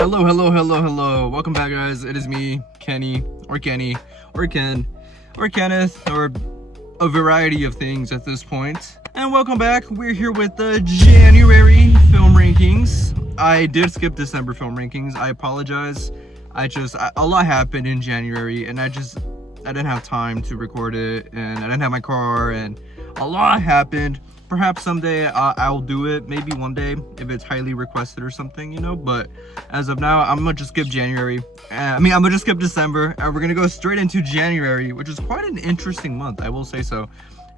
Hello, hello, hello, hello. Welcome back, guys. It is me, Kenny, or Kenny, or Ken, or Kenneth, or a variety of things at this point. And welcome back. We're here with the January film rankings. I did skip December film rankings. I apologize. A lot happened in January, and I didn't have time to record it, and I didn't have my car, and a lot happened. Perhaps someday I'll do it, maybe one day if it's highly requested or something, you know. But as of now, I'm gonna just skip January. I'm gonna just skip December, and we're gonna go straight into January, which is quite an interesting month, I will say so.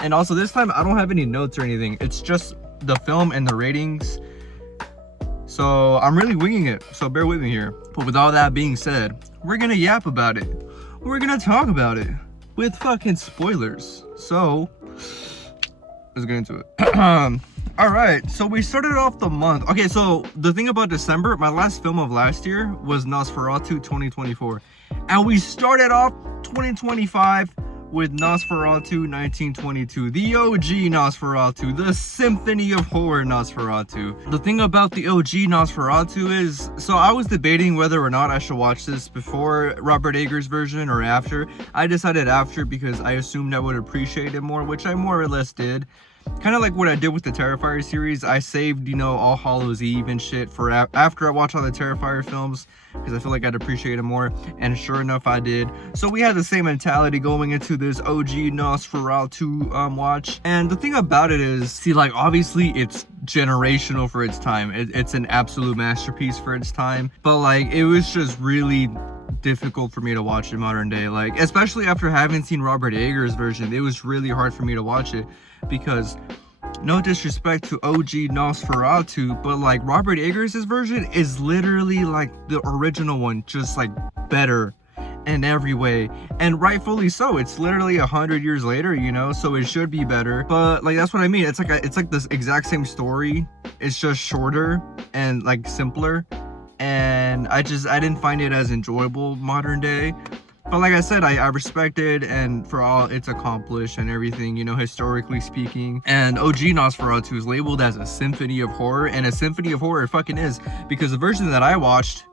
And also this time I don't have any notes or anything. It's just the film and the ratings. So I'm really winging it, so bear with me here. But with all that being said, we're gonna yap about it. We're gonna talk about it with fucking spoilers. So let's get into it. All right, so we started off the month. Okay, so the thing about December, my last film of last year was Nosferatu 2024. And we started off 2025 with Nosferatu 1922, the OG Nosferatu, the Symphony of Horror Nosferatu. The thing about the OG Nosferatu is, so I was debating whether or not I should watch this before Robert Eggers' version or after. I decided after because I assumed I would appreciate it more, which I more or less did. Kind of like what I did with the Terrifier series. I saved, you know, All Hallows Eve and shit for after I watched all the Terrifier films, because I feel like I'd appreciate it more, and sure enough I did. So we had the same mentality going into this OG Nosferatu watch. And the thing about it is, see, like, obviously it's generational for its time. It's an absolute masterpiece for its time, but like it was just really difficult for me to watch in modern day, like especially after having seen Robert Eggers' version. It was really hard for me to watch it, because no disrespect to OG Nosferatu, but like Robert Eggers' version is literally like the original one, just like better in every way, and rightfully so. It's literally 100 years later, you know, so it should be better. But like that's what I mean. It's like this exact same story. It's just shorter and like simpler, and I didn't find it as enjoyable modern day. But like I said, I respect it, and for all it's accomplished and everything, you know, historically speaking. And OG Nosferatu is labeled as a symphony of horror, and a symphony of horror it fucking is, because the version that I watched,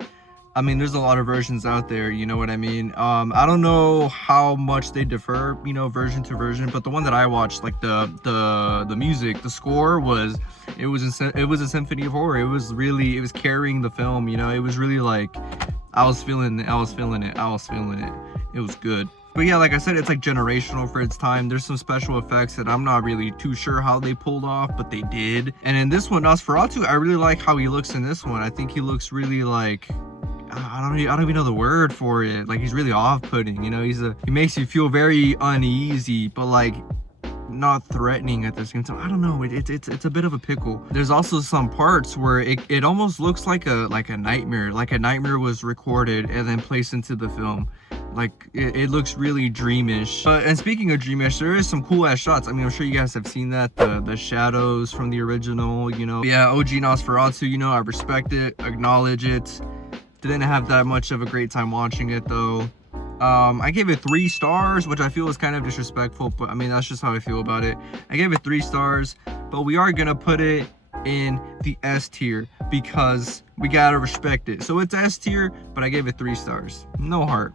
I mean, there's a lot of versions out there, you know what I mean? I don't know how much they differ, you know, version to version, but the one that I watched, like the music, the score it was a symphony of horror. It was carrying the film, you know. It was really like I was feeling it. It was good. But yeah, like I said, it's like generational for its time. There's some special effects that I'm not really too sure how they pulled off, but they did. And in this one, Nosferatu, I really like how he looks in this one. I think he looks really like, I don't even know the word for it. Like, he's really off-putting, you know. He makes you feel very uneasy, but like not threatening at the same time. I don't know, it's a bit of a pickle. There's also some parts where it almost looks like a nightmare, like a nightmare was recorded and then placed into the film. Like it looks really dreamish. And speaking of dreamish, there is some cool ass shots. I mean, I'm sure you guys have seen that, the shadows from the original, you know. Yeah, OG Nosferatu, you know, I respect it, acknowledge it. Didn't have that much of a great time watching it though. I gave it 3 stars, which I feel is kind of disrespectful, but I mean, that's just how I feel about it. I gave it 3 stars, but we are gonna put it in the S tier because we gotta respect it. So it's S tier, but I gave it 3 stars. No heart.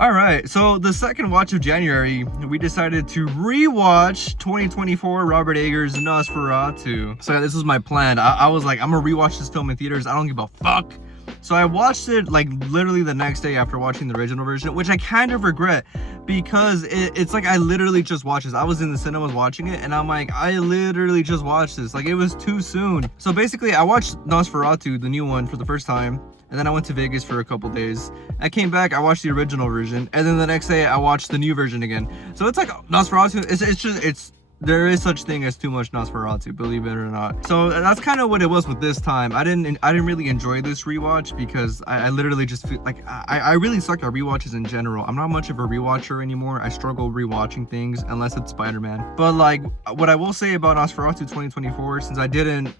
All right, so the second watch of January, we decided to rewatch 2024 Robert Eggers' Nosferatu. So yeah, this was my plan. I was like, I'm gonna rewatch this film in theaters. I don't give a fuck. So I watched it like literally the next day after watching the original version, which I kind of regret, because it's like I literally just watched this. I was in the cinemas watching it, and I'm like, I literally just watched this. Like, it was too soon. So basically, I watched Nosferatu, the new one, for the first time. And then I went to Vegas for a couple days. I came back, I watched the original version, and then the next day I watched the new version again. So it's like Nosferatu, there is such thing as too much Nosferatu, believe it or not. So that's kind of what it was with this time. I didn't really enjoy this rewatch because I literally just feel like I really suck at rewatches in general. I'm not much of a rewatcher anymore. I struggle rewatching things unless it's Spider-Man. But like, what I will say about Nosferatu 2024, since I didn't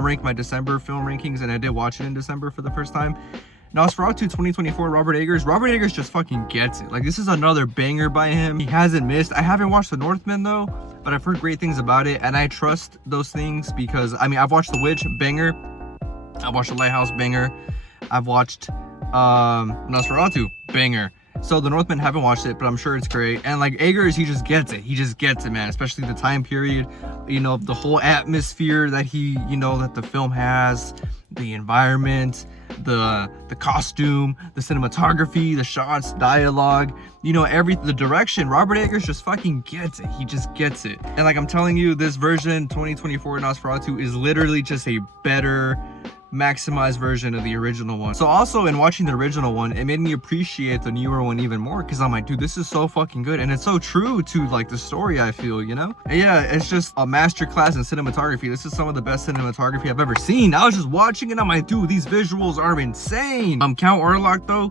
rank my December film rankings and I did watch it in December for the first time, Nosferatu 2024, Robert Eggers just fucking gets it. Like, this is another banger by him. He hasn't missed. I haven't watched The Northman though, but I've heard great things about it, and I trust those things because, I mean, I've watched The Witch, banger. I've watched The Lighthouse, banger. I've watched Nosferatu, banger. So The Northman, haven't watched it, but I'm sure it's great. And like Eggers, he just gets it, man. Especially the time period, you know, the whole atmosphere that he, you know, that the film has, the environment, the costume, the cinematography, the shots, dialogue, you know, the direction. Robert Eggers just fucking gets it. He just gets it. And like I'm telling you, this version 2024 Nosferatu is literally just a better, maximized version of the original one. So also in watching the original one, it made me appreciate the newer one even more, because I'm like, dude, this is so fucking good, and it's so true to like the story, I feel, you know. And yeah, it's just a masterclass in cinematography. This is some of the best cinematography I've ever seen. I was just watching it, I'm like, dude, these visuals are insane. Count Orlok though,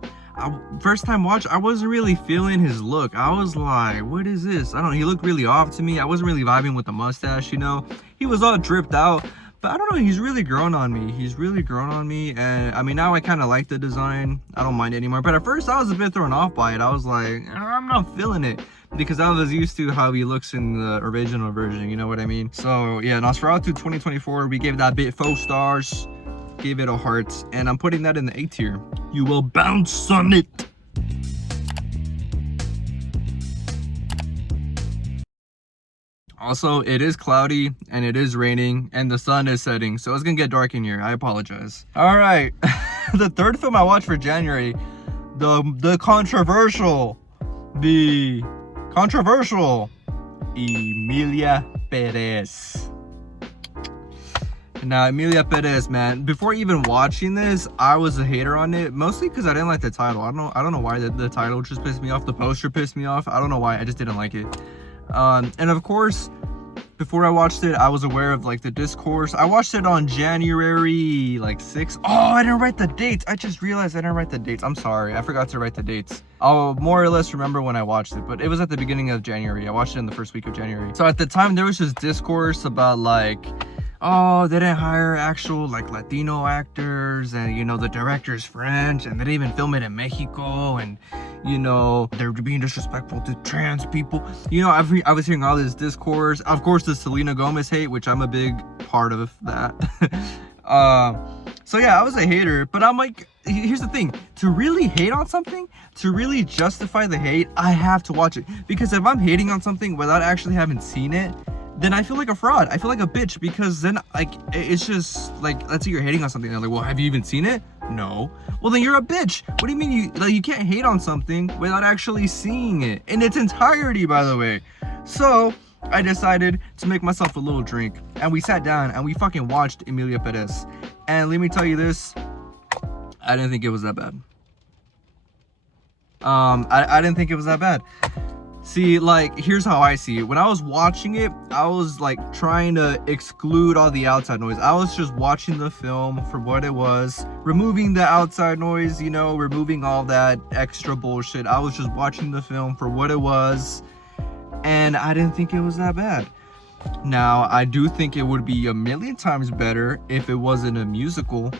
first time watch, I wasn't really feeling his look. I was like, what is this? I don't know, he looked really off to me. I wasn't really vibing with the mustache, you know. He was all dripped out. But I don't know, he's really grown on me. And I mean, now I kind of like the design. I don't mind it anymore. But at first I was a bit thrown off by it. I was like, I'm not feeling it, because I was used to how he looks in the original version, you know what I mean? So yeah, Nosferatu 2024, we gave that bit 4 stars, gave it a heart, and I'm putting that in the A tier. You will bounce on it. Also, it is cloudy and it is raining and the sun is setting, so it's gonna get dark in here. I apologize. All right, the third film I watched for January, the controversial Emilia Perez. Now, Emilia Perez, man, before even watching this, I was a hater on it, mostly because I didn't like the title. I don't know why the title just pissed me off. The poster pissed me off. I don't know why. I just didn't like it. And of course, before I watched it, I was aware of like the discourse. I watched it on January like 6th. Oh, I didn't write the dates. I just realized I didn't write the dates. I'm sorry, I forgot to write the dates. I'll more or less remember when I watched it, but it was at the beginning of January. I watched it in the first week of January. So at the time, there was just discourse about like, oh, they didn't hire actual like Latino actors, and you know, the director's French, and they didn't even film it in Mexico, and you know, they're being disrespectful to trans people. You know, I was hearing all this discourse. Of course, the Selena Gomez hate, which I'm a big part of that. So yeah, I was a hater, but I'm like, here's the thing, to really hate on something, to really justify the hate, I have to watch it. Because if I'm hating on something without actually having seen it, then I feel like a fraud. I feel like a bitch, because then like, it's just like, let's say you're hating on something, and they're like, well, have you even seen it? No. Well, then you're a bitch. What do you mean you can't hate on something without actually seeing it in its entirety, by the way? So I decided to make myself a little drink, and we sat down and we fucking watched Emilia Perez. And let me tell you this, I didn't think it was that bad. I didn't think it was that bad. See, like, here's how I see it. When I was watching it, I was like trying to exclude all the outside noise. I was just watching the film for what it was, removing the outside noise, you know, removing all that extra bullshit. I was just watching the film for what it was, and I didn't think it was that bad. Now, I do think it would be a million times better if it wasn't a musical.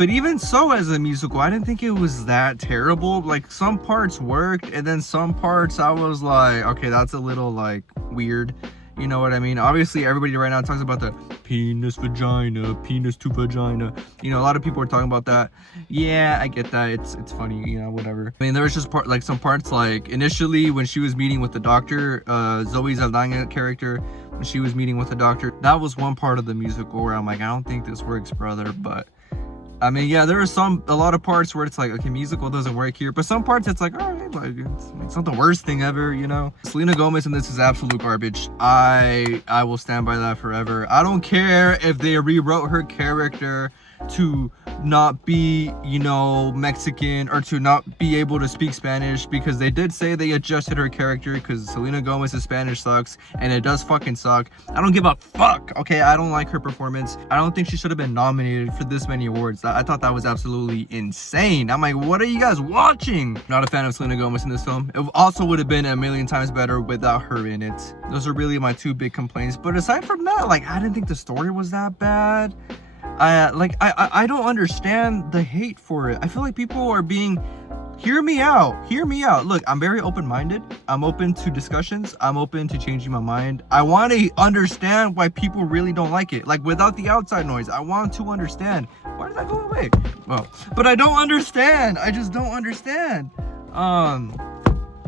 But even so, as a musical, I didn't think it was that terrible. Like, some parts worked, and then some parts I was like, okay, that's a little like weird, you know what I mean? Obviously everybody right now talks about the penis to vagina, you know, a lot of people are talking about that. Yeah, I get that, it's funny, you know, whatever. I mean, there was just some parts, like initially when she was meeting with the doctor, Zoe Saldana character, when she was meeting with the doctor, that was one part of the musical where I'm like, I don't think this works, brother. But I mean, yeah, there are a lot of parts where it's like, okay, musical doesn't work here, but some parts it's like, all right, like it's not the worst thing ever, you know. Selena Gomez in this is absolute garbage. I will stand by that forever. I don't care if they rewrote her character to not be, you know, Mexican, or to not be able to speak Spanish, because they did say they adjusted her character because Selena Gomez's Spanish sucks, and it does fucking suck. I don't give a fuck, okay? I don't like her performance. I don't think she should have been nominated for this many awards. I thought that was absolutely insane. I'm like, what are you guys watching? Not a fan of Selena Gomez in this film. It also would have been a million times better without her in it. Those are really my two big complaints. But aside from that, like, I didn't think the story was that bad. I don't understand the hate for it. I feel like people are being, hear me out. Look, I'm very open-minded. I'm open to discussions. I'm open to changing my mind. I want to understand why people really don't like it. Like, without the outside noise, I want to understand. Why did that go away? Well, but I don't understand. I just don't understand.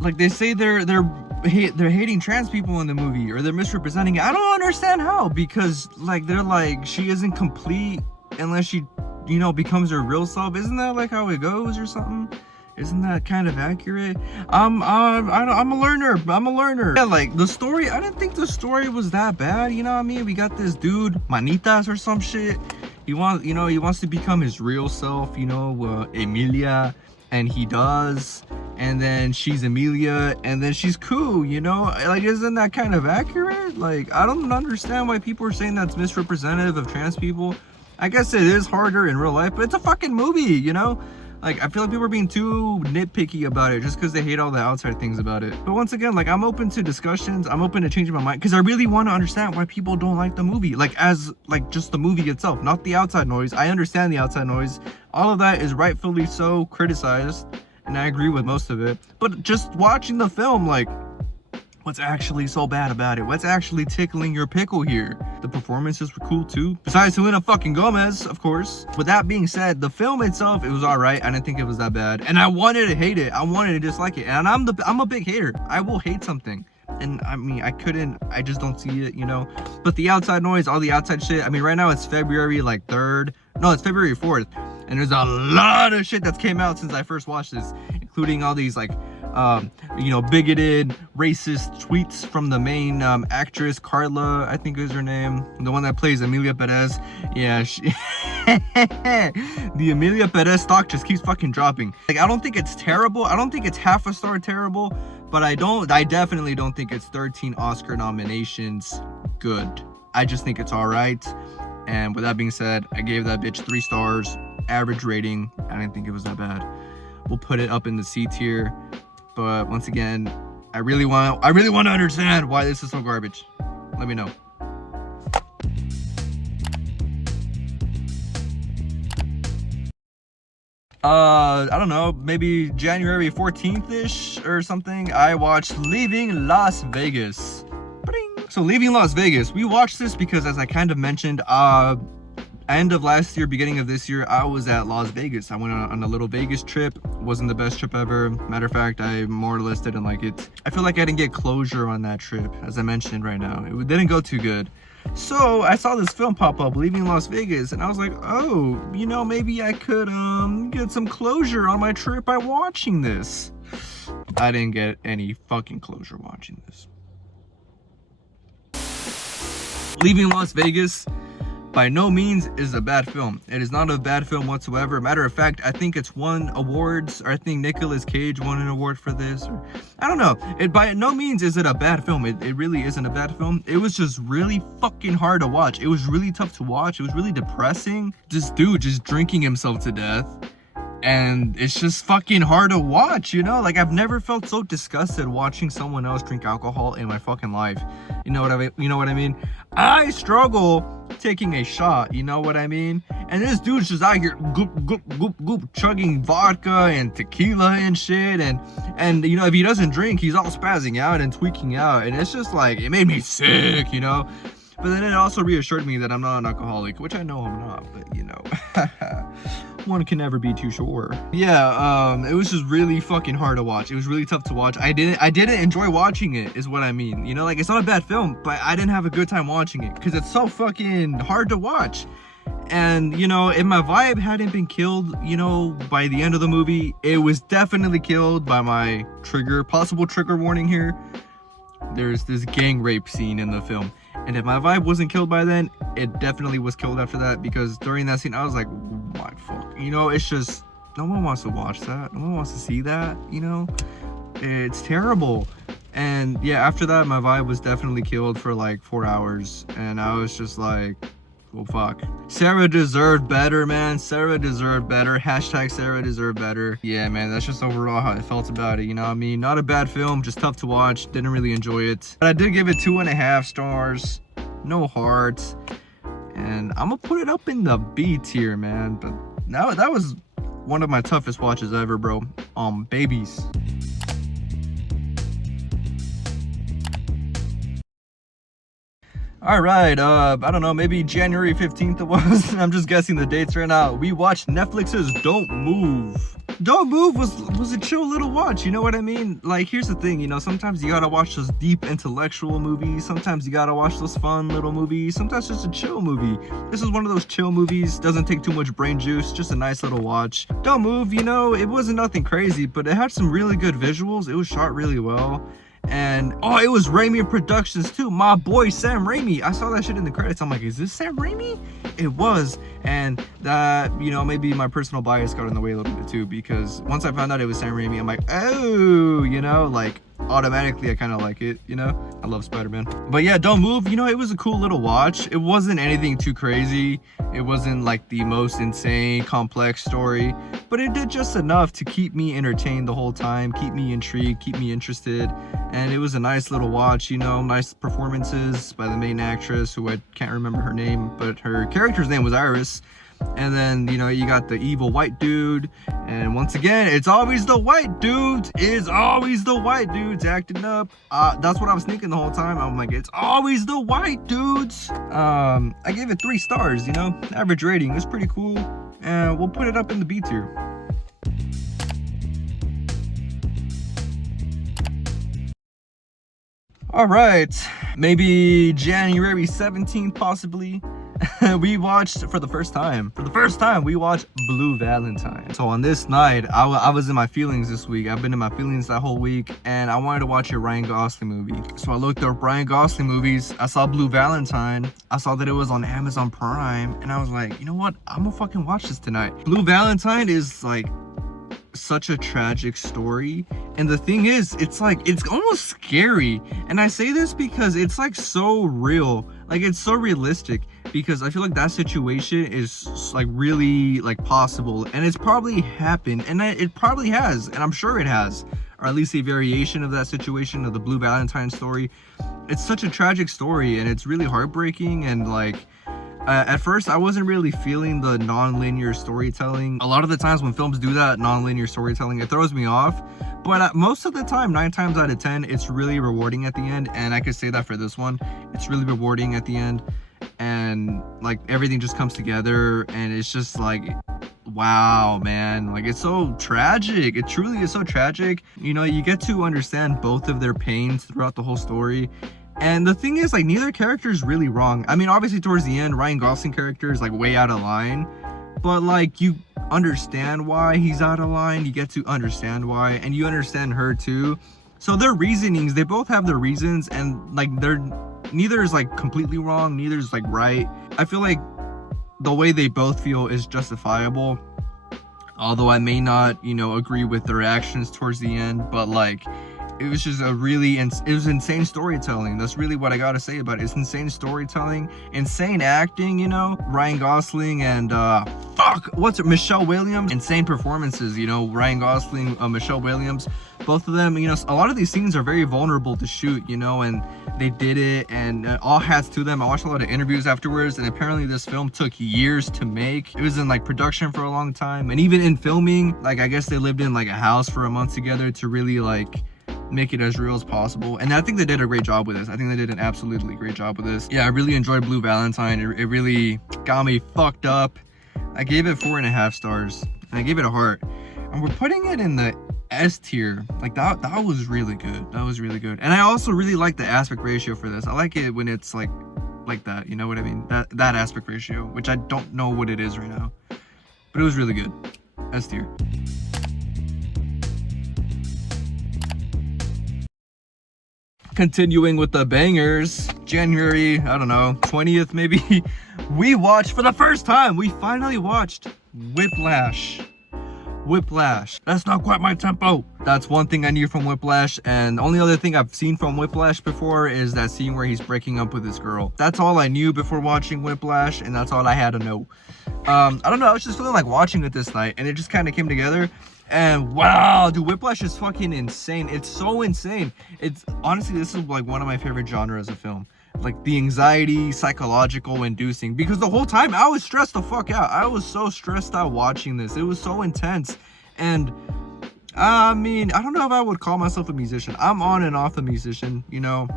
Like, they say they're hating trans people in the movie, or they're misrepresenting it. I don't understand how, because like they're like, she isn't complete unless she, you know, becomes her real self. Isn't that like how it goes or something? Isn't that kind of accurate? I'm a learner. Yeah, like the story, I didn't think the story was that bad. You know what I mean? We got this dude, Manitas or some shit. He wants to become his real self. You know, Emilia, and he does. And then she's Emilia, and then she's cool. You know, like, isn't that kind of accurate? Like, I don't understand why people are saying that's misrepresentative of trans people. I guess it is harder in real life, but it's a fucking movie, you know? Like, I feel like people are being too nitpicky about it just because they hate all the outside things about it. But once again, like, I'm open to discussions. I'm open to changing my mind because I really want to understand why people don't like the movie. Like, as, like, just the movie itself, not the outside noise. I understand the outside noise. All of that is rightfully so criticized, and I agree with most of it. But just watching the film, like, what's actually so bad about it? What's actually tickling your pickle here? The performances were cool too. Besides Selena fucking Gomez, of course. With that being said, the film itself, it was alright. I didn't think it was that bad. And I wanted to hate it. I wanted to dislike it. And I'm a big hater. I will hate something. And I mean, I just don't see it, you know? But the outside noise, all the outside shit. I mean, right now it's February like 3rd. No, it's February 4th. And there's a lot of shit that's came out since I first watched this, including all these like, you know, bigoted, racist tweets from the main actress, Carla, I think is her name, the one that plays Emilia Perez. Yeah, the Emilia Perez stock just keeps fucking dropping. Like, I don't think it's terrible. I don't think it's half a star terrible, but I definitely don't think it's 13 Oscar nominations good. I just think it's alright. And with that being said, I gave that bitch 3 stars, average rating. I didn't think it was that bad. We'll put it up in the C tier. But once again, I really want to understand why this is so garbage. Let me know. I don't know, maybe January 14th-ish or something, I watched Leaving Las Vegas. So Leaving Las Vegas, we watched this because, as I kind of mentioned, end of last year, beginning of this year, I was at Las Vegas. I went on a little Vegas trip. Wasn't the best trip ever. Matter of fact, I more or less didn't like it. I feel like I didn't get closure on that trip, as I mentioned right now. It didn't go too good. So I saw this film pop up, Leaving Las Vegas, and I was like, oh, you know, maybe I could get some closure on my trip by watching this. I didn't get any fucking closure watching this. Leaving Las Vegas by no means is a bad film. It is not a bad film whatsoever. Matter of fact, I think it's won awards, or I think Nicolas Cage won an award for this, or I don't know. It by no means is it a bad film. It really isn't a bad film. It was just really fucking hard to watch. It was really tough to watch. It was really depressing. This dude just drinking himself to death. And it's just fucking hard to watch, you know? Like, I've never felt so disgusted watching someone else drink alcohol in my fucking life. You know what I mean? I struggle taking a shot, you know what I mean? And this dude's just out here goop, goop, goop, goop, chugging vodka and tequila and shit. And you know, if he doesn't drink, he's all spazzing out and tweaking out. And it's just like, it made me sick, you know? But then it also reassured me that I'm not an alcoholic, which I know I'm not, but you know. One can never be too sure. Yeah, it was just really fucking hard to watch. It was really tough to watch. I didn't enjoy watching it, is what I mean. You know, like, it's not a bad film, but I didn't have a good time watching it because it's so fucking hard to watch. And, you know, if my vibe hadn't been killed, you know, by the end of the movie, it was definitely killed by my possible trigger warning here. There's this gang rape scene in the film. And if my vibe wasn't killed by then, it definitely was killed after that, because during that scene, I was like, my fuck. You know, it's just, no one wants to watch that. No one wants to see that, you know? It's terrible. And yeah, after that, my vibe was definitely killed for like 4 hours. And I was just like, well, fuck. Sarah deserved better, man. Sarah deserved better. Hashtag Sarah deserved better. Yeah, man, that's just overall how I felt about it, you know what I mean? Not a bad film, just tough to watch. Didn't really enjoy it. But I did give it 2.5 stars. No heart. and I'm gonna put it up in the B tier, man. But now that was one of my toughest watches ever, bro. Babies. All right, I don't know, maybe January 15th it was. I'm just guessing the dates right now. We watched Netflix's Don't Move. Don't Move was a chill little watch, you know what I mean? Like, here's the thing, you know, sometimes you gotta watch those deep intellectual movies, sometimes you gotta watch those fun little movies, sometimes just a chill movie. This is one of those chill movies, doesn't take too much brain juice, just a nice little watch. Don't Move, you know, it wasn't nothing crazy, but it had some really good visuals, it was shot really well. And oh, it was Raimi Productions too, my boy Sam Raimi. I saw that shit in the credits. I'm like, is this Sam Raimi? It was. And that, you know, maybe my personal bias got in the way a little bit too, because once I found out it was Sam Raimi, I'm like, oh, you know, like automatically I kind of like it, you know. I love Spider-Man. But yeah, Don't Move, you know, it was a cool little watch. It wasn't anything too crazy. It wasn't like the most insane complex story, but it did just enough to keep me entertained the whole time, keep me intrigued, keep me interested. And it was a nice little watch, you know, nice performances by the main actress, who I can't remember her name, but her character's name was Iris. And then, you know, you got the evil white dude, and once again, it's always the white dudes. It's always the white dudes acting up. That's what I was thinking the whole time. I'm like, it's always the white dudes. I gave it 3 stars, you know, average rating. It's pretty cool, and we'll put it up in the B tier. All right, maybe January 17th, possibly. We watched for the first time, we watched Blue Valentine. So on this night, I was in my feelings this week. I've been in my feelings that whole week, and I wanted to watch a Ryan Gosling movie. So I looked up Ryan Gosling movies. I saw Blue Valentine. I saw that it was on Amazon Prime, and I was like, you know what? I'm gonna fucking watch this tonight. Blue Valentine is like such a tragic story, and the thing is, it's like, it's almost scary. And I say this because it's like so real, like it's so realistic, because I feel like that situation is like really like possible, and it's probably happened, and it probably has, and I'm sure it has, or at least a variation of that situation, of the Blue Valentine story. It's such a tragic story, and it's really heartbreaking. And like, at first, I wasn't really feeling the non-linear storytelling. A lot of the times when films do that non-linear storytelling, it throws me off. But most of the time, 9 times out of 10, it's really rewarding at the end. And I could say that for this one. It's really rewarding at the end. And like, everything just comes together, and it's just like, wow, man, like, it's so tragic. It truly is so tragic. You know, you get to understand both of their pains throughout the whole story. And the thing is, like, neither character is really wrong. I mean, obviously towards the end, Ryan Gosling character is like way out of line, but like, you understand why he's out of line. You get to understand why, and you understand her too. So their reasonings, they both have their reasons, and like, neither is like completely wrong, neither is like right. I feel like the way they both feel is justifiable, although I may not, you know, agree with their actions towards the end. But like, it was just a really, it was insane storytelling. That's really what I gotta say about it. It's insane storytelling, insane acting, you know. Ryan Gosling and Michelle Williams, insane performances, you know. Ryan Gosling, Michelle Williams, both of them, you know. A lot of these scenes are very vulnerable to shoot, you know, and they did it, and all hats to them. I watched a lot of interviews afterwards, and apparently this film took years to make. It was in like production for a long time, and even in filming, like, I guess they lived in like a house for a month together to really like make it as real as possible. And I think they did a great job with this. I think they did an absolutely great job with this. Yeah, I really enjoyed Blue Valentine. It really got me fucked up. I gave it 4.5 stars, and I gave it a heart. And we're putting it in the S tier. Like, that was really good. That was really good. And I also really like the aspect ratio for this. I like it when it's like that, you know what I mean? That aspect ratio, which I don't know what it is right now, but it was really good. S tier. Continuing with the bangers, January, I don't know, 20th maybe, we watched for the first time, we finally watched Whiplash. That's not quite my tempo. That's one thing I knew from Whiplash, and the only other thing I've seen from Whiplash before is that scene where he's breaking up with his girl. That's all I knew before watching Whiplash, and that's all I had to know. I don't know, I was just feeling like watching it this night, and it just kind of came together. And wow, dude, Whiplash is fucking insane. It's so insane. It's honestly, this is like one of my favorite genres of film. like the anxiety, psychological inducing, because the whole time I was stressed the fuck out. I was so stressed out watching this. It was so intense. And I mean, I don't know if I would call myself a musician. I'm on and off a musician, you know.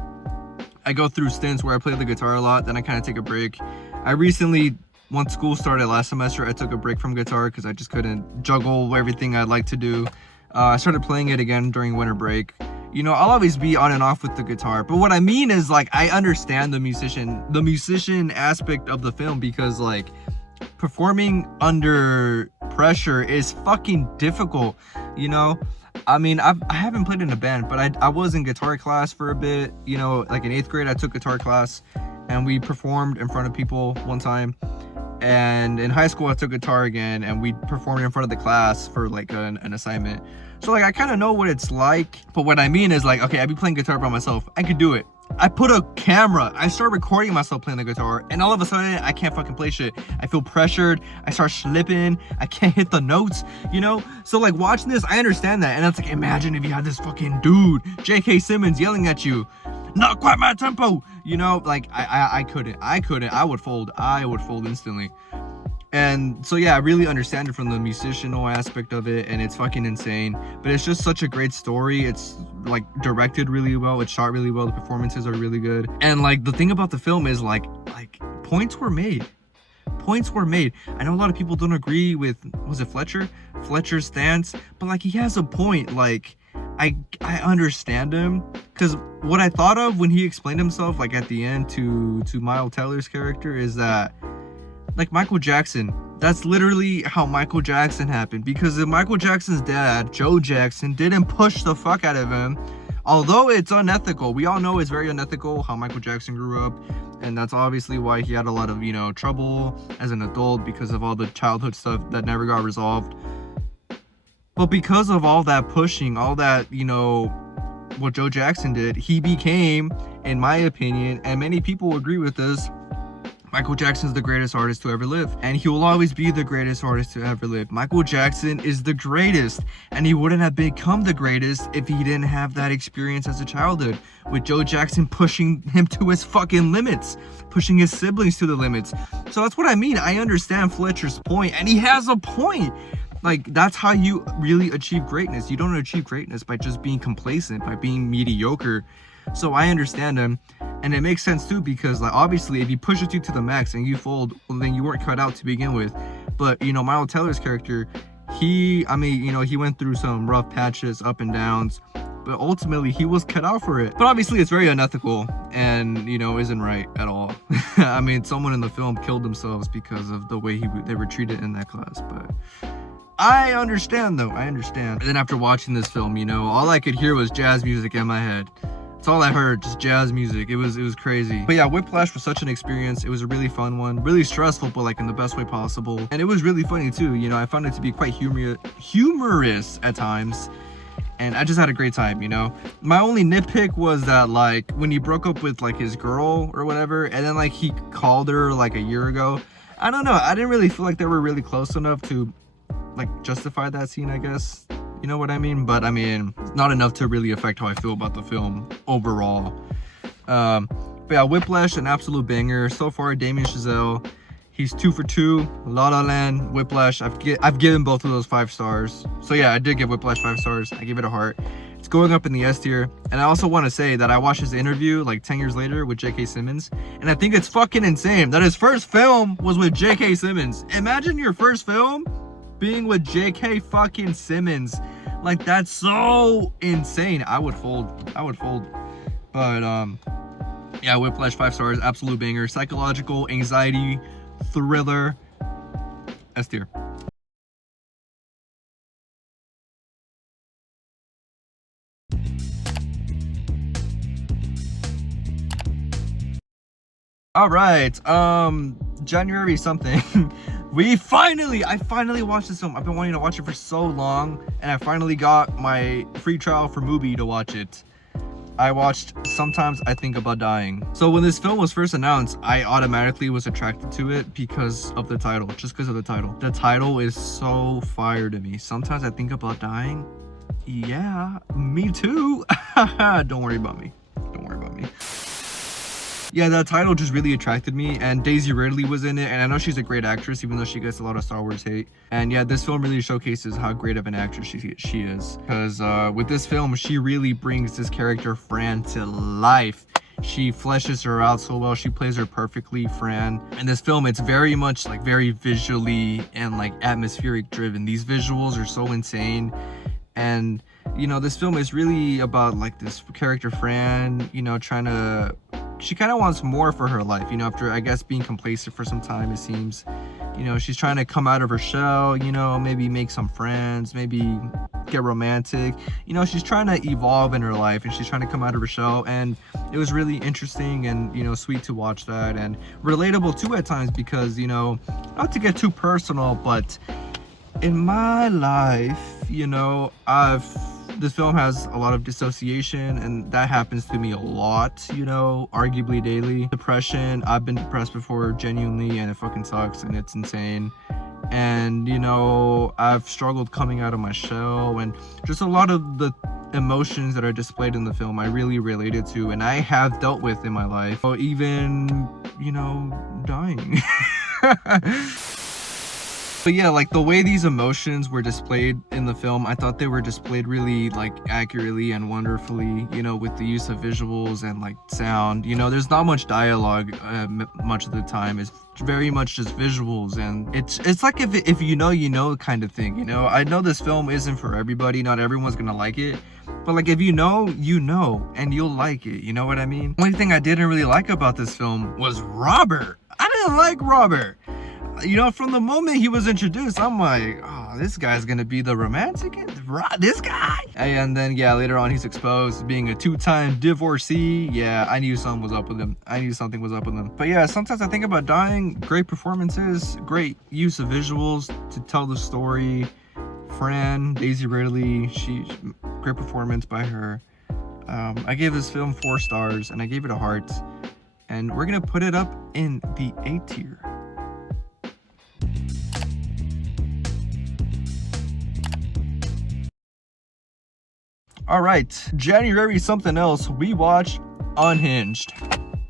I go through stints where I play the guitar a lot, then I kind of take a break. I recently, once school started last semester, I took a break from guitar because I just couldn't juggle everything I'd like to do. I started playing it again during winter break. You know, I'll always be on and off with the guitar, but what I mean is, like, I understand the musician aspect of the film, because like performing under pressure is fucking difficult, you know. I mean, I haven't played in a band, but I was in guitar class for a bit, you know. Like in 8th grade I took guitar class and we performed in front of people one time, and in high school I took guitar again and we performed in front of the class for like an assignment. So like I kind of know what it's like. But what I mean is, like, okay, I'd be playing guitar by myself, I could do it. I put a camera, I start recording myself playing the guitar, and all of a sudden I can't fucking play shit. I feel pressured, I start slipping, I can't hit the notes, you know. So like watching this, I understand that. And it's like, imagine if you had this fucking dude, J.K. Simmons, yelling at you, not quite my tempo, you know. Like I couldn't, I would fold instantly. And so yeah, I really understand it from the musicianal aspect of it, and it's fucking insane. But it's just such a great story. It's like directed really well, it's shot really well, the performances are really good. And like the thing about the film is like points were made. I know a lot of people don't agree with, was it Fletcher's stance, but like he has a point. Like I understand him, because what I thought of when he explained himself, like at the end to Miles Teller's character, is that like Michael Jackson, that's literally how Michael Jackson happened. Because if Michael Jackson's dad, Joe Jackson, didn't push the fuck out of him, although it's unethical, we all know it's very unethical how Michael Jackson grew up, and that's obviously why he had a lot of, you know, trouble as an adult, because of all the childhood stuff that never got resolved. But because of all that pushing, all that, you know, what Joe Jackson did, he became, in my opinion, and many people agree with this, Michael Jackson's the greatest artist to ever live, and he will always be the greatest artist to ever live. Michael Jackson is the greatest, and he wouldn't have become the greatest if he didn't have that experience as a childhood, with Joe Jackson pushing him to his fucking limits, pushing his siblings to the limits. So that's what I mean. I understand Fletcher's point, and he has a point. Like, that's how you really achieve greatness. You don't achieve greatness by just being complacent, by being mediocre. So I understand him, and it makes sense too, because like obviously if he pushes you to the max and you fold, well, then you weren't cut out to begin with. But you know, Miles Teller's character, he went through some rough patches, up and downs, but ultimately he was cut out for it. But obviously it's very unethical, and you know, isn't right at all. I mean, someone in the film killed themselves because of the way they were treated in that class. But I understand though, I understand. And then after watching this film, you know, all I could hear was jazz music in my head. That's all I heard, just jazz music. It was crazy. But yeah, Whiplash was such an experience. It was a really fun one, really stressful, but like in the best way possible. And it was really funny too. You know, I found it to be quite humorous at times, and I just had a great time, you know. My only nitpick was that like when he broke up with like his girl or whatever, and then like he called her like a year ago. I don't know, I didn't really feel like they were really close enough to like justify that scene, I guess. You know what I mean? But I mean, not enough to really affect how I feel about the film overall. But yeah, Whiplash, an absolute banger. So far, Damien Chazelle, he's 2 for 2. La La Land, Whiplash, I've given both of those 5 stars. So yeah, I did give Whiplash 5 stars. I gave it a heart. It's going up in the S tier. And I also want to say that I watched his interview like 10 years later with J.K. Simmons, and I think it's fucking insane that his first film was with J.K. Simmons. Imagine your first film being with J.K. fucking Simmons. Like, that's so insane. I would fold. But yeah, Whiplash, 5 stars, absolute banger. Psychological, anxiety, thriller, S tier. All right, January something. I finally watched this film. I've been wanting to watch it for so long, and I finally got my free trial for Mubi to watch it. I watched Sometimes I Think About Dying. So when this film was first announced, I automatically was attracted to it because of the title, just because of the title. The title is so fire to me. Sometimes I Think About Dying. Yeah, me too. Don't worry about me. yeah, that title just really attracted me, and Daisy Ridley was in it, and I know she's a great actress, even though she gets a lot of Star Wars hate. And yeah, this film really showcases how great of an actress she is, because with this film, she really brings this character Fran to life. She fleshes her out so well. She plays her perfectly, Fran. In this film, it's very much like very visually and like atmospheric driven. These visuals are so insane. And you know, this film is really about like this character Fran, you know, she kind of wants more for her life, you know, after I guess being complacent for some time, it seems. You know, she's trying to come out of her shell, you know, maybe make some friends, maybe get romantic. You know, she's trying to evolve in her life, and she's trying to come out of her shell. And it was really interesting and, you know, sweet to watch that, and relatable too at times, because, you know, not to get too personal, but in my life, you know, this film has a lot of dissociation, and that happens to me a lot, you know, arguably daily. Depression, I've been depressed before, genuinely, and it fucking sucks, and it's insane. And, you know, I've struggled coming out of my shell, and just a lot of the emotions that are displayed in the film I really related to, and I have dealt with in my life. Or even, you know, dying. But yeah, like the way these emotions were displayed in the film, I thought they were displayed really like accurately and wonderfully, you know, with the use of visuals and like sound. You know, there's not much dialogue much of the time. It's very much just visuals, and it's like if you know kind of thing, you know. I know this film isn't for everybody, not everyone's gonna like it, but like if you know, and you'll like it, you know what I mean? Only thing I didn't really like about this film was Robert. I didn't like Robert. You know, from the moment he was introduced, I'm like, oh, this guy's gonna be the romantic, this guy. And then yeah, later on he's exposed being a two-time divorcee. Yeah, I knew something was up with him. But yeah, sometimes I think about dying. Great performances, great use of visuals to tell the story. Fran, Daisy Ridley, great performance by her. I gave this film 4 stars, and I gave it a heart, and we're gonna put it up in the A tier. All right, January something else, we watched Unhinged.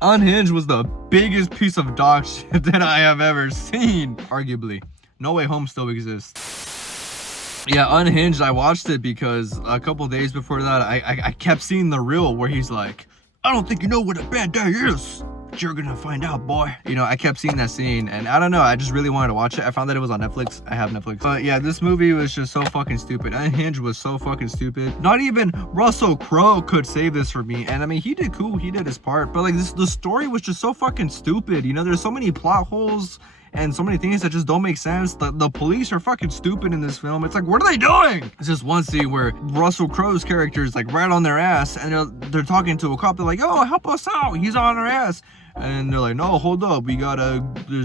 Unhinged was the biggest piece of dog shit that I have ever seen, arguably. No Way Home still exists. Yeah, Unhinged, I watched it because a couple days before that, I kept seeing the reel where he's like, I don't think you know what a bad day is, but you're gonna find out, boy. You know, I kept seeing that scene, and I don't know, I just really wanted to watch it. I found that it was on Netflix. I have Netflix. But yeah, this movie was just so fucking stupid. Unhinged was so fucking stupid. Not even Russell Crowe could save this for me. And I mean, he did cool, he did his part, but like the story was just so fucking stupid. You know, there's so many plot holes and so many things that just don't make sense. The police are fucking stupid in this film. It's like, what are they doing? It's just one scene where Russell Crowe's character is like right on their ass, and they're talking to a cop. They're like, oh, help us out, he's on our ass. And they're like, no, hold up, we gotta,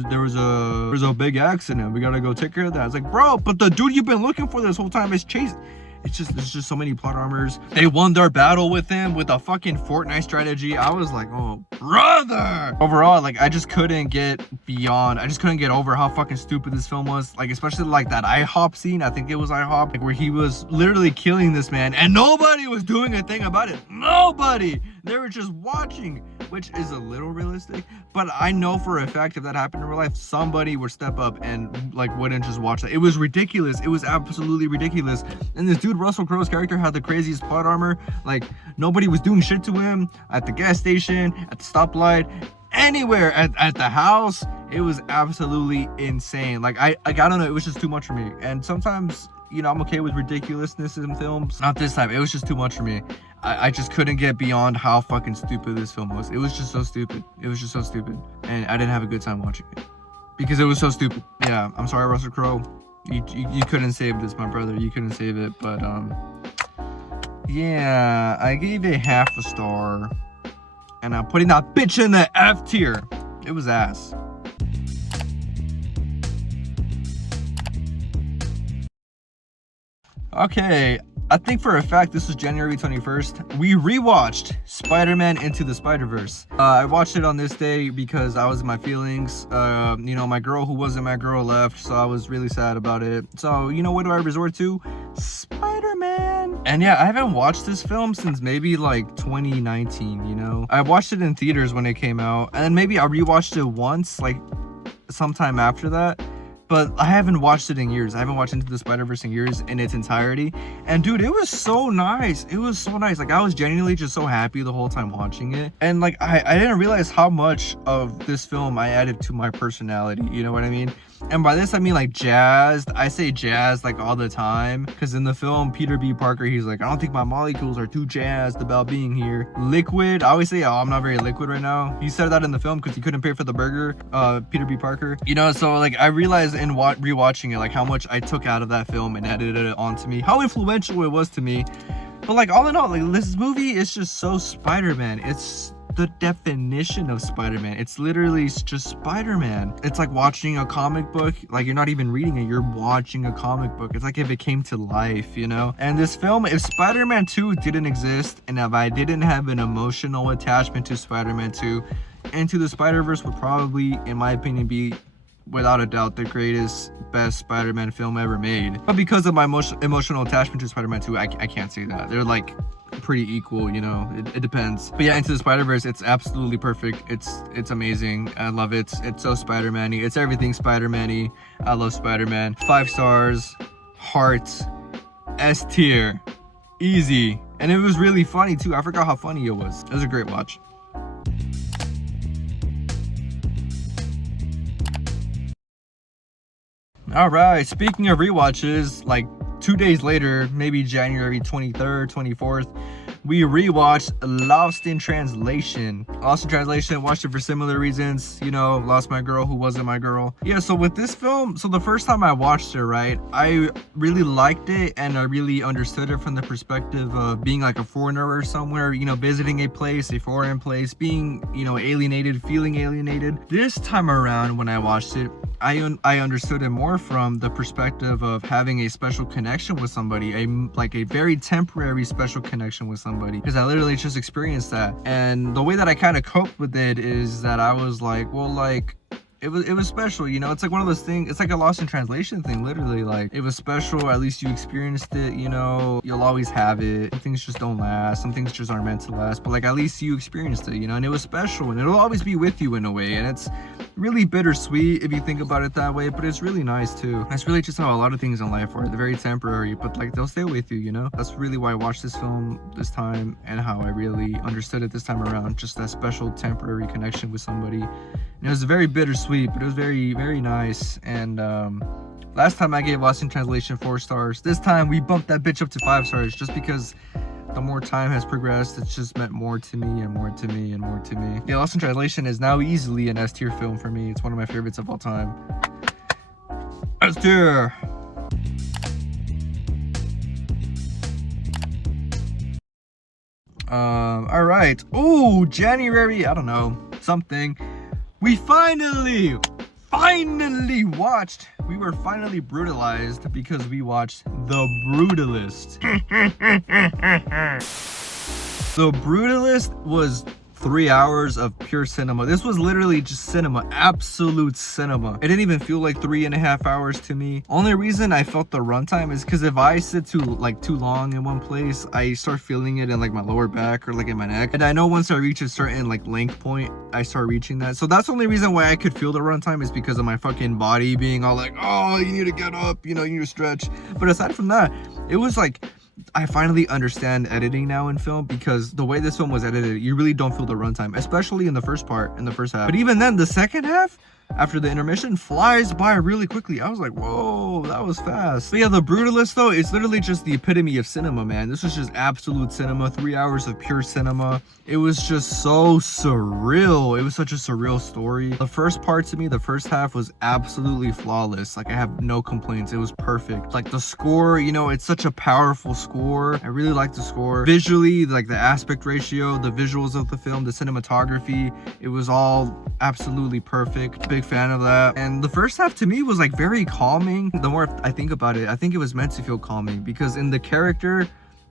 there was a big accident, we gotta go take care of that. It's like, bro, but the dude you've been looking for this whole time is chasing. There's just so many plot armors. They won their battle with him with a fucking Fortnite strategy. I was like, oh, brother. Overall, like, I just couldn't get over how fucking stupid this film was. Like, especially like that IHOP scene. I think it was IHOP, like, where he was literally killing this man and nobody was doing a thing about it. Nobody. They were just watching, which is a little realistic, but I know for a fact if that happened in real life, somebody would step up and like wouldn't just watch that. It was ridiculous. It was absolutely ridiculous. And this dude, Russell Crowe's character, had the craziest plot armor. Like, nobody was doing shit to him at the gas station, at the stoplight, anywhere, at the house. It was absolutely insane. Like, I don't know, it was just too much for me. And sometimes, you know, I'm okay with ridiculousness in films. Not this time. It was just too much for me. I just couldn't get beyond how fucking stupid this film was. It was just so stupid. And I didn't have a good time watching it because it was so stupid. Yeah, I'm sorry, Russell Crowe. You couldn't save this, my brother. You couldn't save it. But yeah, I gave it half a star, and I'm putting that bitch in the F tier. It was ass. Okay, I think for a fact this was January 21st. We rewatched Spider-Man Into the Spider-Verse. I watched it on this day because I was in my feelings. You know, my girl who wasn't my girl left, so I was really sad about it. So, you know, what do I resort to? Spider-Man. And yeah, I haven't watched this film since maybe like 2019, you know? I watched it in theaters when it came out, and then maybe I rewatched it once, like sometime after that. But I haven't watched it in years. I haven't watched Into the Spider-Verse in years in its entirety. And dude, it was so nice. It was so nice. Like I was genuinely just so happy the whole time watching it. And like I didn't realize how much of this film I added to my personality. You know what I mean? And by this I mean like jazzed. I say jazzed like all the time, because in the film Peter B. Parker, he's like, I don't think my molecules are too jazzed about being here. Liquid, I always say, oh, I'm not very liquid right now. He said that in the film because he couldn't pay for the burger, Peter B. Parker. You know, so like I realized in rewatching it like how much I took out of that film and edited it onto me, how influential it was to me. But like all in all, like this movie is just so Spider-Man. It's the definition of Spider-Man. It's literally just Spider-Man. It's like watching a comic book. Like you're not even reading it, you're watching a comic book. It's like if it came to life, you know? And this film, if Spider-Man 2 didn't exist, and if I didn't have an emotional attachment to Spider-Man 2, Into the Spider-Verse would probably, in my opinion, be without a doubt the greatest, best Spider-Man film ever made. But because of my emotional attachment to Spider-Man 2, I can't say that. They're like pretty equal, you know. It depends. But yeah, Into the Spider-Verse, it's absolutely perfect. It's amazing. I love it. It's so Spider-Man-y. It's everything Spider-Man-y. I love Spider-Man. 5 stars, heart, S tier, easy. And it was really funny too. I forgot how funny it was. It was a great watch. All right, speaking of rewatches, like 2 days later, maybe January 23rd, 24th, we rewatched Lost in Translation. Lost in Translation, watched it for similar reasons, you know, lost my girl who wasn't my girl. Yeah, so with this film, so the first time I watched it, right, I really liked it and I really understood it from the perspective of being like a foreigner or somewhere, you know, visiting a place, a foreign place, being, you know, alienated, feeling alienated. This time around when I watched it, I understood it more from the perspective of having a special connection with somebody, a very temporary special connection with somebody, because I literally just experienced that. And the way that I kind of coped with it is that I was like, well, like it was special, you know. It's like one of those things, it's like a Lost in Translation thing, literally. Like it was special, at least you experienced it, you know. You'll always have it. Some things just don't last, some things just aren't meant to last, but like at least you experienced it, you know. And it was special, and it'll always be with you in a way. And it's really bittersweet if you think about it that way, but it's really nice too. That's really just how a lot of things in life are. They're very temporary, but like they'll stay with you, you know. That's really why I watched this film this time, and how I really understood it this time around. Just that special temporary connection with somebody. And it was very bittersweet, but it was very, very nice. And last time I gave Lost in Translation 4 stars. This time we bumped that bitch up to 5 stars, just because the more time has progressed, it's just meant more to me and more to me and more to me. Yeah, Lost in Translation is now easily an S tier film for me. It's one of my favorites of all time. S tier. All right. Oh, January, I don't know, something. We finally watched, we were finally brutalized because we watched The Brutalist. The Brutalist was 3 hours of pure cinema. This was literally just cinema, absolute cinema. It didn't even feel like 3.5 hours to me. Only reason I felt the runtime is because if I sit too long in one place, I start feeling it in like my lower back or like in my neck. And I know once I reach a certain like length point, I start reaching that. So that's the only reason why I could feel the runtime, is because of my fucking body being all like, oh, you need to get up, you know, you need to stretch. But aside from that, it was like, I finally understand editing now in film, because the way this film was edited, you really don't feel the runtime, especially in the first part, in the first half. But even then, the second half, after the intermission, flies by really quickly. I was like, whoa, that was fast. But yeah, The Brutalist though, it's literally just the epitome of cinema, man. This was just absolute cinema, 3 hours of pure cinema. It was just so surreal. It was such a surreal story. The first part to me, the first half, was absolutely flawless. Like I have no complaints. It was perfect. Like the score, you know, it's such a powerful score. I really like the score. Visually, like the aspect ratio, the visuals of the film, the cinematography, it was all absolutely perfect. Big fan of that. And the first half to me was like very calming. The more I think about it, I think it was meant to feel calming, because in the character,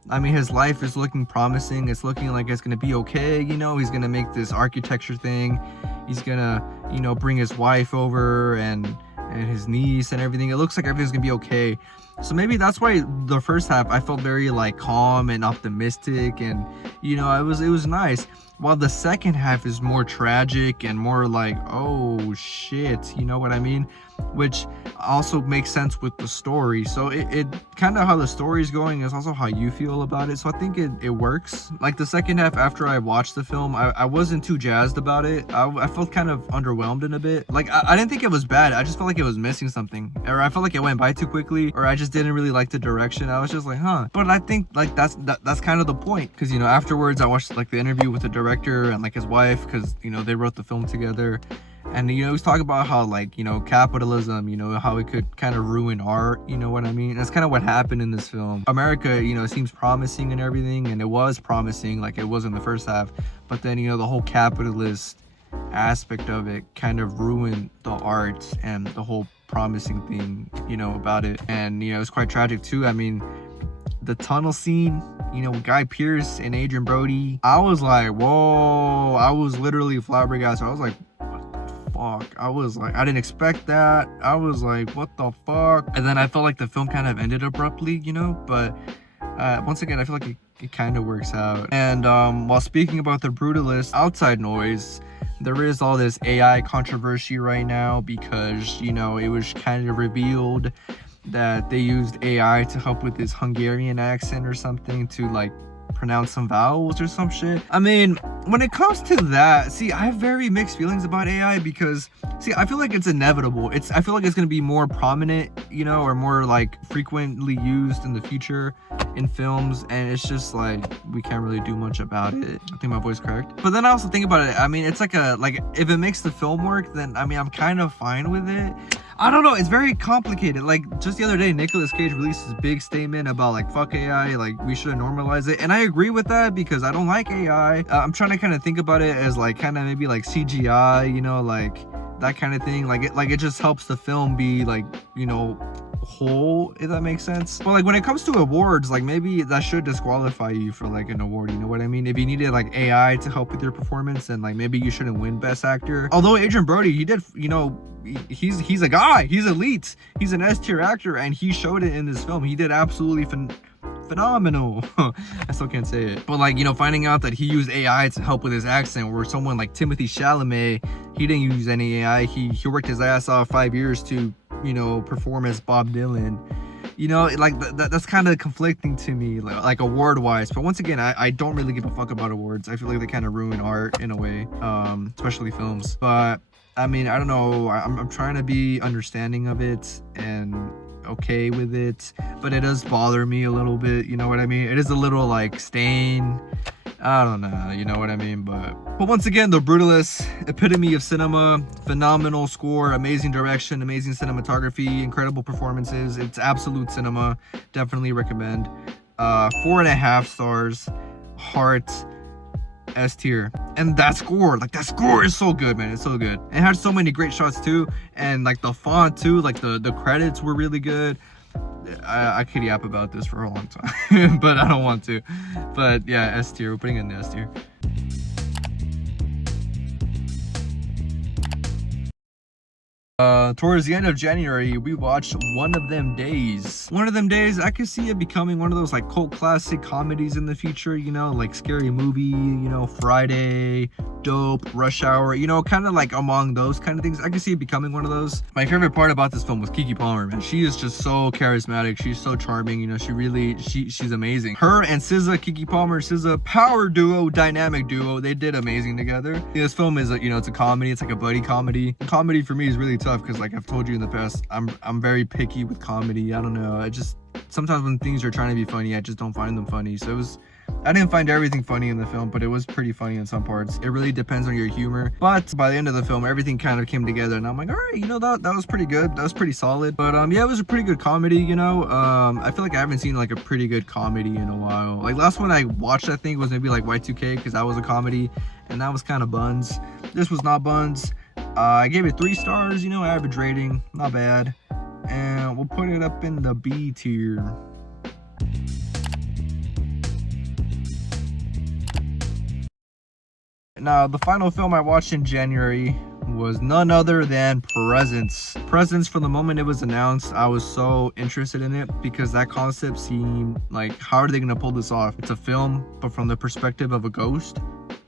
I mean, his life is looking promising. It's looking like it's gonna be okay, you know. He's gonna make this architecture thing. He's gonna, you know, bring his wife over and his niece and everything. It looks like everything's gonna be okay. So maybe that's why the first half I felt very like calm and optimistic, and you know, it was nice. While the second half is more tragic and more like, oh shit, you know what I mean? Which also makes sense with the story. So it kind of how the story is going is also how you feel about it. So I think it works. Like the second half after I watched the film, I wasn't too jazzed about it. I felt kind of underwhelmed in a bit. Like I didn't think it was bad. I just felt like it was missing something, or I felt like it went by too quickly, or I just didn't really like the direction. I was just like, huh. But I think like that's kind of the point, because you know, afterwards I watched like the interview with the director and like his wife, because you know, they wrote the film together. And you know, he was talking about how like, you know, capitalism, you know, how it could kind of ruin art, you know what I mean? That's kind of what happened in this film. America, you know, seems promising and everything, and it was promising like it was in the first half, but then, you know, the whole capitalist aspect of it kind of ruined the art and the whole promising thing, you know, about it. And you know, it's quite tragic too. I mean, the tunnel scene, you know, Guy Pearce and Adrian Brody, I was like, whoa, I was literally flabbergasted. I was like, fuck. I was like, I didn't expect that. I was like, what the fuck? And then I felt like the film kind of ended abruptly, you know, but once again, I feel like it kind of works out. And while speaking about the Brutalist outside noise, there is all this AI controversy right now, because you know, it was kind of revealed that they used AI to help with his Hungarian accent or something, to like pronounce some vowels or some shit. I mean, when it comes to that, see, I have very mixed feelings about AI, because see, I feel like it's inevitable. I feel like it's going to be more prominent, you know, or more like frequently used in the future in films, and it's just like we can't really do much about it. I think my voice cracked. But then I also think about it, I mean, it's like if it makes the film work, then I mean, I'm kind of fine with it. I don't know, it's very complicated. Like just the other day, Nicolas Cage released his big statement about like, fuck AI, like we should normalize it, and I agree with that, because I don't like AI. I'm trying to kind of think about it as like kind of maybe like CGI, you know, like that kind of thing. Like it just helps the film be like, you know, whole, if that makes sense. But like when it comes to awards, like maybe that should disqualify you for like an award, you know what I mean? If you needed like AI to help with your performance, then like maybe you shouldn't win best actor. Although Adrian Brody, he did, you know, he's a guy, he's elite, he's an S-tier actor, and he showed it in this film. He did absolutely phenomenal. I still can't say it. But like, you know, finding out that he used AI to help with his accent, where someone like Timothy Chalamet, he didn't use any AI. He worked his ass off 5 years to, you know, perform as Bob Dylan. You know, like that's kind of conflicting to me, like award wise. But once again, I don't really give a fuck about awards. I feel like they kind of ruin art in a way, especially films. But I mean, I don't know, I'm trying to be understanding of it and okay with it, but it does bother me a little bit, you know what I mean? It is a little like stain, I don't know, you know what I mean? But once again, The Brutalist, epitome of cinema, phenomenal score, amazing direction, amazing cinematography, incredible performances. It's absolute cinema, definitely recommend. 4.5 stars, heart, S tier. And that score is so good, man. It's so good. It had so many great shots too, and like the font too, like the credits were really good. I could yap about this for a long time but I don't want to. But yeah, S tier, we're putting it in the S tier. Towards the end of January, we watched One of Them Days. One of Them Days, I could see it becoming one of those like cult classic comedies in the future, you know, like Scary Movie, you know, Friday, Dope, Rush Hour, you know, kind of like among those kind of things. I could see it becoming one of those. My favorite part about this film was Keke Palmer, man. She is just so charismatic. She's so charming, you know, she's amazing. Her and SZA, Keke Palmer, SZA, power duo, dynamic duo, they did amazing together. This film is, you know, it's a comedy. It's like a buddy comedy. Comedy for me is really tough, because like I've told you in the past, I'm very picky with comedy. I don't know, I just sometimes when things are trying to be funny, I just don't find them funny. So I didn't find everything funny in the film, but it was pretty funny in some parts. It really depends on your humor. But by the end of the film, everything kind of came together, and I'm like, all right, you know, that was pretty good. That was pretty solid. But yeah, it was a pretty good comedy, you know. I feel like I haven't seen like a pretty good comedy in a while. Like last one I watched, I think, was maybe like Y2K, because that was a comedy, and that was kind of buns. This was not buns. I gave it 3 stars, you know, average rating, not bad. And we'll put it up in the B tier. Now, the final film I watched in January was none other than Presence. Presence, from the moment it was announced, I was so interested in it because that concept seemed like, how are they gonna pull this off? It's a film, but from the perspective of a ghost.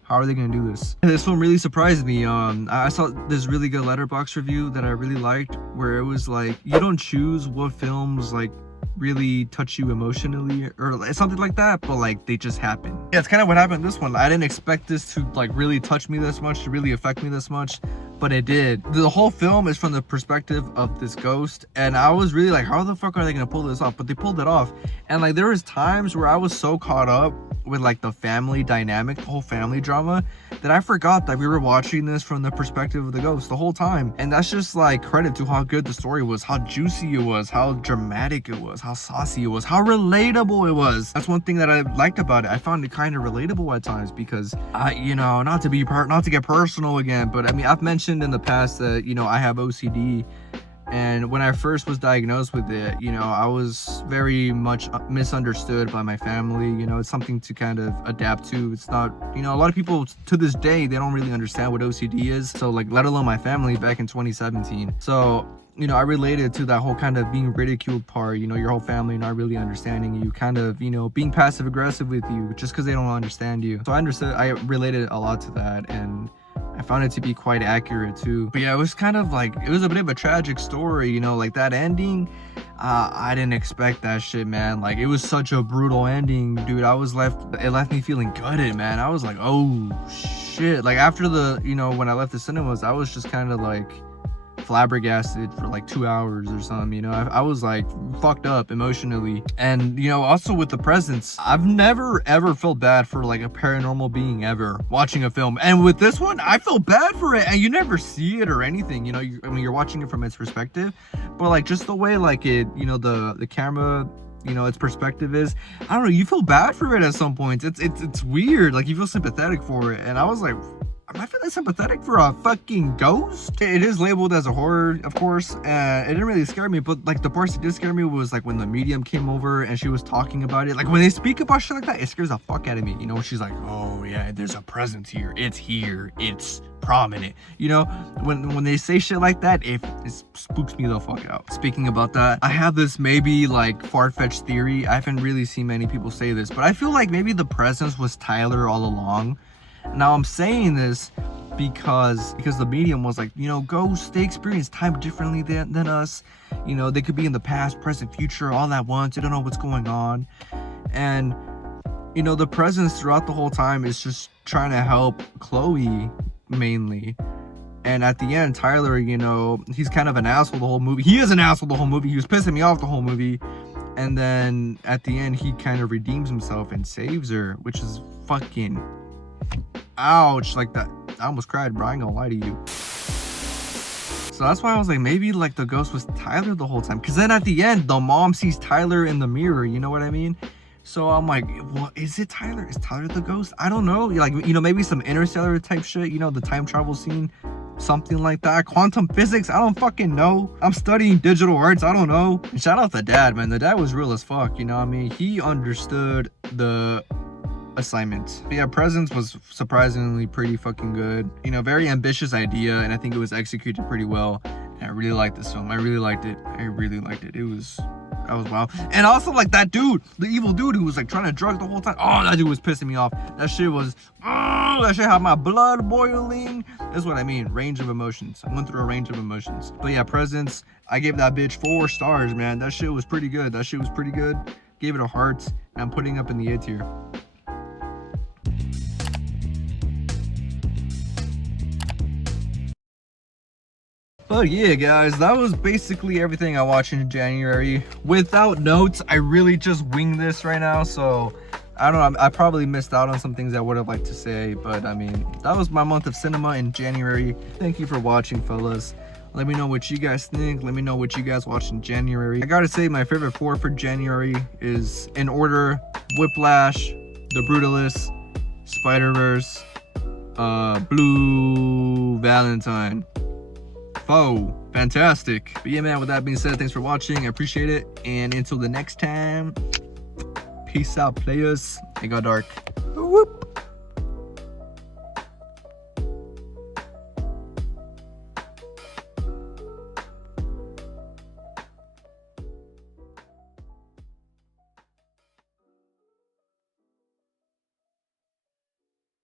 How are they gonna do this? And this film really surprised me. I saw this really good Letterboxd review that I really liked, where it was like, you don't choose what films like really touch you emotionally or something like that, but like they just happen. Yeah, it's kind of what happened in this one. I didn't expect this to like really touch me this much, to really affect me this much, but it did. The whole film is from the perspective of this ghost, and I was really like, how the fuck are they gonna pull this off? But they pulled it off. And like there was times where I was so caught up with like the family dynamic, the whole family drama, that I forgot that we were watching this from the perspective of the ghost the whole time. And that's just like credit to how good the story was, how juicy it was, how dramatic it was, how saucy it was, how relatable it was. That's one thing that I liked about it. I found it kind of relatable at times because you know, not to get personal again, but I mean, I've mentioned in the past that, you know, I have OCD. And when I first was diagnosed with it, you know, I was very much misunderstood by my family. You know, it's something to kind of adapt to. It's not, you know, a lot of people to this day, they don't really understand what OCD is. So like, let alone my family back in 2017. So, you know, I related to that whole kind of being ridiculed part, you know, your whole family not really understanding you, kind of, you know, being passive aggressive with you just because they don't understand you. So I related a lot to that, and I found it to be quite accurate too. But yeah, it was kind of like, it was a bit of a tragic story, you know, like that ending. I didn't expect that shit, man. Like, it was such a brutal ending, dude. It left me feeling gutted, man. I was like, oh shit. Like after the, you know, when I left the cinemas, I was just kind of like flabbergasted for like 2 hours or something, you know. I was like fucked up emotionally. And you know, also with the Presence, I've never ever felt bad for like a paranormal being ever watching a film, and with this one I feel bad for it, and you never see it or anything, you know. I mean, you're watching it from its perspective, but like just the way like it, you know, the camera, you know, its perspective is, I don't know, you feel bad for it at some points. It's weird, like you feel sympathetic for it. And I was like, am I feeling sympathetic for a fucking ghost? It is labeled as a horror, of course, and it didn't really scare me, but like the parts that did scare me was like when the medium came over and she was talking about it. Like when they speak about shit like that, it scares the fuck out of me, you know. She's like, oh yeah, there's a presence here, it's prominent, you know. When they say shit like that, it spooks me the fuck out. Speaking about that, I have this maybe like far-fetched theory. I haven't really seen many people say this, but I feel like maybe the presence was Tyler all along. Now I'm saying this because the medium was like, you know, ghosts, they experience time differently than us. You know, they could be in the past, present, future, all at once. They don't know what's going on. And, you know, the presence throughout the whole time is just trying to help Chloe mainly. And at the end, Tyler, you know, he's kind of an asshole the whole movie. He is an asshole the whole movie. He was pissing me off the whole movie. And then at the end, he kind of redeems himself and saves her, which is fucking ouch. Like that, I almost cried, bro. I ain't gonna lie to you. So that's why I was like, maybe like the ghost was Tyler the whole time, because then at the end the mom sees Tyler in the mirror, you know what I mean? So I'm like, well, is it Tyler? Is Tyler the ghost? I don't know. Like, you know, maybe some Interstellar type shit, you know, the time travel scene, something like that. Quantum physics, I don't fucking know. I'm studying digital arts, I don't know. And shout out the dad, man. The dad was real as fuck, you know what I mean? He understood the assignment. But yeah, Presence was surprisingly pretty fucking good. You know, very ambitious idea, and I think it was executed pretty well. And I really liked this film. I really liked it. That was wild. And also like that dude, the evil dude who was like trying to drug the whole time. Oh, that dude was pissing me off. That shit was, that shit had my blood boiling. That's what I mean, range of emotions. I went through a range of emotions. But yeah, Presence, I gave that bitch 4 stars, man. That shit was pretty good. Gave it a heart, and I'm putting up in the A tier. But yeah, guys, that was basically everything I watched in January. Without notes, I really just wing this right now, so I don't know, I probably missed out on some things I would have liked to say, but I mean, that was my month of cinema in January. Thank you for watching, fellas. Let me know what you guys think. Let me know what you guys watched in January. I gotta say, my favorite 4 for January is, in order, Whiplash, The Brutalist, Spider-Verse, Blue Valentine. Fantastic. But yeah, man, with that being said, thanks for watching. I appreciate it. And until the next time, peace out, players. It got dark. Whoop.